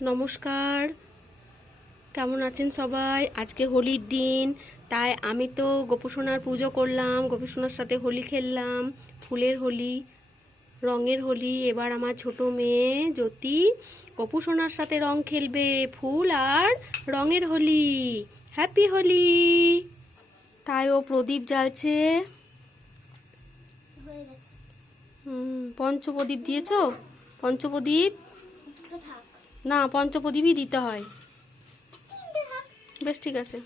নমস্কার, কেমন আছেন সবাই? আজকে হোলির দিন, তাই আমি তো গোপুসোনার পুজো করলাম, গোপুসোনার সাথে হোলি খেললাম। ফুলের হোলি, রঙের হোলি। এবার আমার ছোট মেয়ে জ্যোতি গোপুসোনার সাথে রং খেলবে, ফুল আর রঙের হোলি। হ্যাপি হোলি। তাই ও প্রদীপ জ্বালছে। পঞ্চপ্রদীপ দিয়েছো? পঞ্চপ্রদীপ না, পঞ্চপ্রদীপই দিতে হয়। বেশ, ঠিক আছে।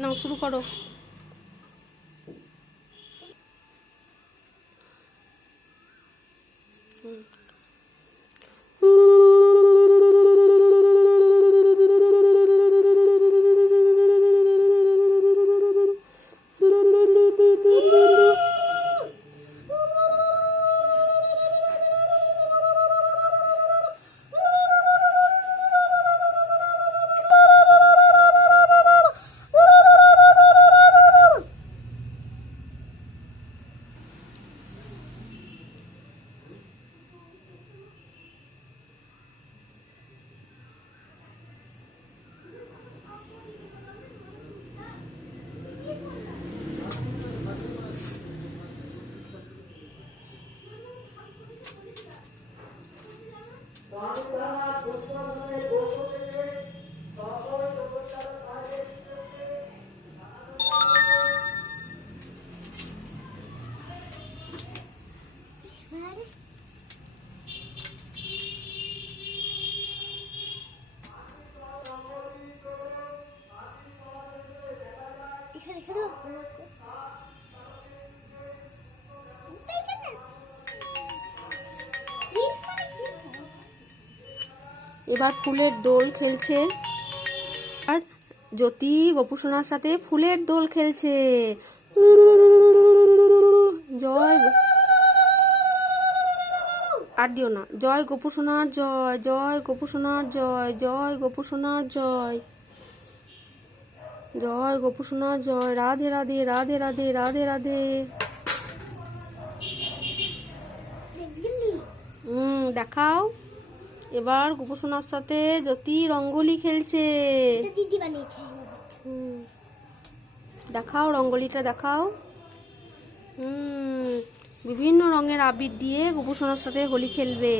নাও, শুরু করো। এবার ফুলের দোল খেলছে, আর জ্যোতি গোপুসোনার সাথে ফুলের দোল খেলছে। জয়, আর দিও না। জয় গোপুসোনার জয়, জয় গোপুসোনার জয়, জয় গোপুসোনার জয়, জয় গোপুসোনার জয়। রাধে রাধে, রাধে রাধে, রাধে রাধে। দেখাও। এবার গোপুসোনার সাথে জ্যোতি রঙ্গোলি খেলছে। দিদি বানিয়েছে। দেখাও, রঙ্গোলিটা দেখাও। বিভিন্ন রঙের আবির দিয়ে গোপুসোনার সাথে হোলি খেলবে।